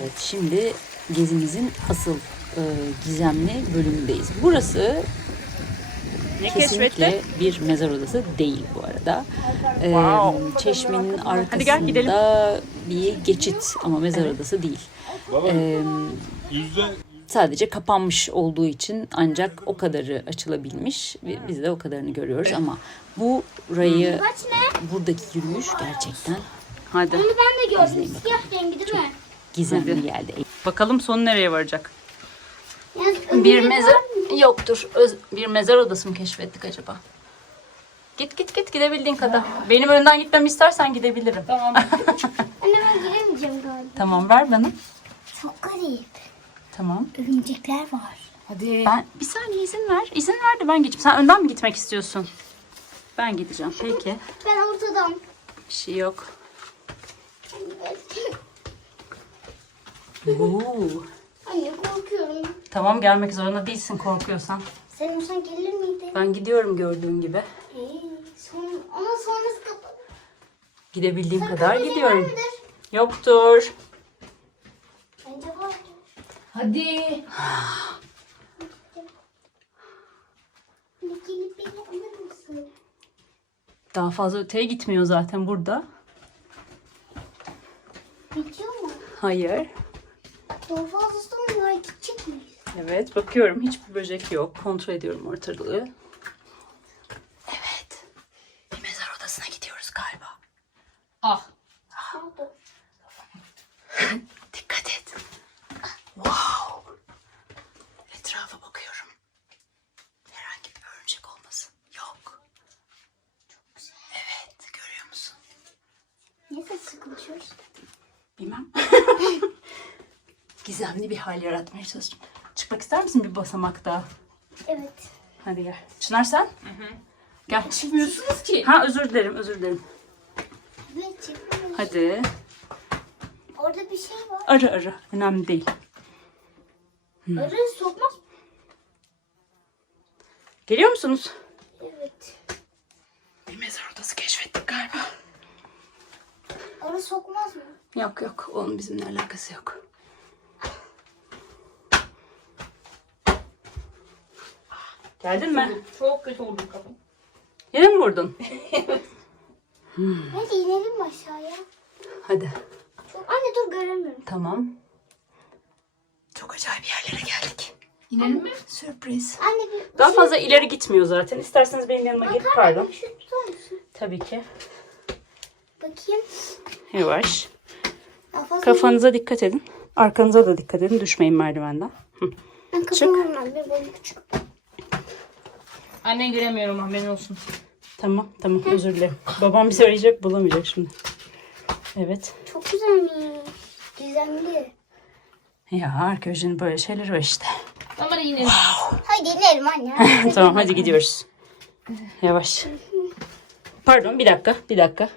Evet, şimdi gezimizin asıl e, gizemli bölümündeyiz. Burası Ne kesinlikle bir mezar odası değil bu arada. E, Wow. Çeşmenin Hadi gel, gidelim. arkasında bir geçit ama mezar odası değil. E, Yüzde sadece kapanmış olduğu için ancak o kadarı açılabilmiş. ve Biz de o kadarını görüyoruz ama burayı, Kaç ne? buradaki yürüyüş gerçekten Hadi. Onu ben de gördüm. Siyah rengi değil mi? Gizemli geldi. Bakalım sonu nereye varacak? Bir mezar yoktur. Öz- bir mezar odası mı keşfettik acaba? Git git git gidebildiğin kadar. Benim önden gitmemi istersen gidebilirim. Tamam. Anne ben giremeyeceğim galiba. tamam ver bana. Çok garip. Tamam. Örümcekler var. Hadi. Ben bir saniye izin ver. İzin ver de ben geçeyim. Sen önden mi gitmek istiyorsun? Ben gideceğim. Peki. Ben ortadan. Bir şey yok. Oo. Anne korkuyorum. Tamam gelmek zorunda değilsin korkuyorsan. Sen olsan gelir miydin? Ben gidiyorum gördüğün gibi. Hey, son, ama sonrası kapalı. Gidebildiğim Sakın kadar gidiyorum. mıdır? Yoktur. Bence vardır. Hadi. Anne gelip beni alır mısın? Daha fazla öteye gitmiyor zaten burada. Bitiyor mu? Hayır. Daha fazlası mı var? Gidecek miyiz? Evet bakıyorum hiçbir böcek yok. Kontrol ediyorum ortalığı. Evet. Bir mezar odasına gidiyoruz galiba. Ah. Oldu? Dikkat et. Wow. Etrafa bakıyorum. Herhangi bir örümcek olmasın. Yok. Çok güzel. Evet görüyor musun? Niye konuşuyoruz? Bilmem. Gizemli bir hal yaratmaya çalıştım. Çıkmak ister misin bir basamak daha? Evet. Hadi gel. Çınar sen? Gel. Çıkmıyorsunuz ki. Ha özür dilerim özür dilerim. Evet çıkmıyoruz. Hadi. Orada bir şey var. Ara ara. Önemli değil. Arı sokmaz. Geliyor musunuz? Evet. Bir mezar odası keşfettik galiba. Arı sokmaz mı? Yok yok. Onun bizimle alakası yok. Geldin mi? Çok kötü oldum kafam. Yine mi vurdun? Hadi inelim aşağıya? Hadi. Çok... Anne dur göremiyorum. Tamam. Çok acayip yerlere geldik. İnelim mi? Sürpriz. Anne bir... Daha fazla ileri gitmiyor zaten. İsterseniz benim yanıma gelip pardon. Şu tutar mısın? Tabii ki. Bakayım. Yavaş. Daha fazla Kafanıza dikkat edin. Arkanıza da dikkat edin. Düşmeyin merdivenden. Hı. Ben kafamı vurmam. Bir boyum küçük. Annen giremiyorum haberin olsun. Tamam tamam özür dilerim. Babam bizi arayacak bulamayacak şimdi. Evet. Çok güzelmiş. Gizemli. Ya arkeolojinin böyle şeyleri var işte. Ama inelim. Hadi inelim anne. tamam hadi gidiyoruz. Yavaş. Pardon bir dakika bir dakika.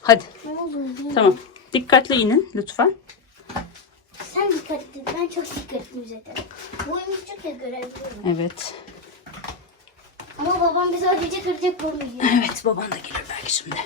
Hadi ne olur tamam. Dikkatli inin lütfen. Ben çok dikkatliyim zaten. Ya görebiliyorum. Evet. Ama babam bizi arayacak arayacak bulmayacak. Evet baban da gelir belki şimdi.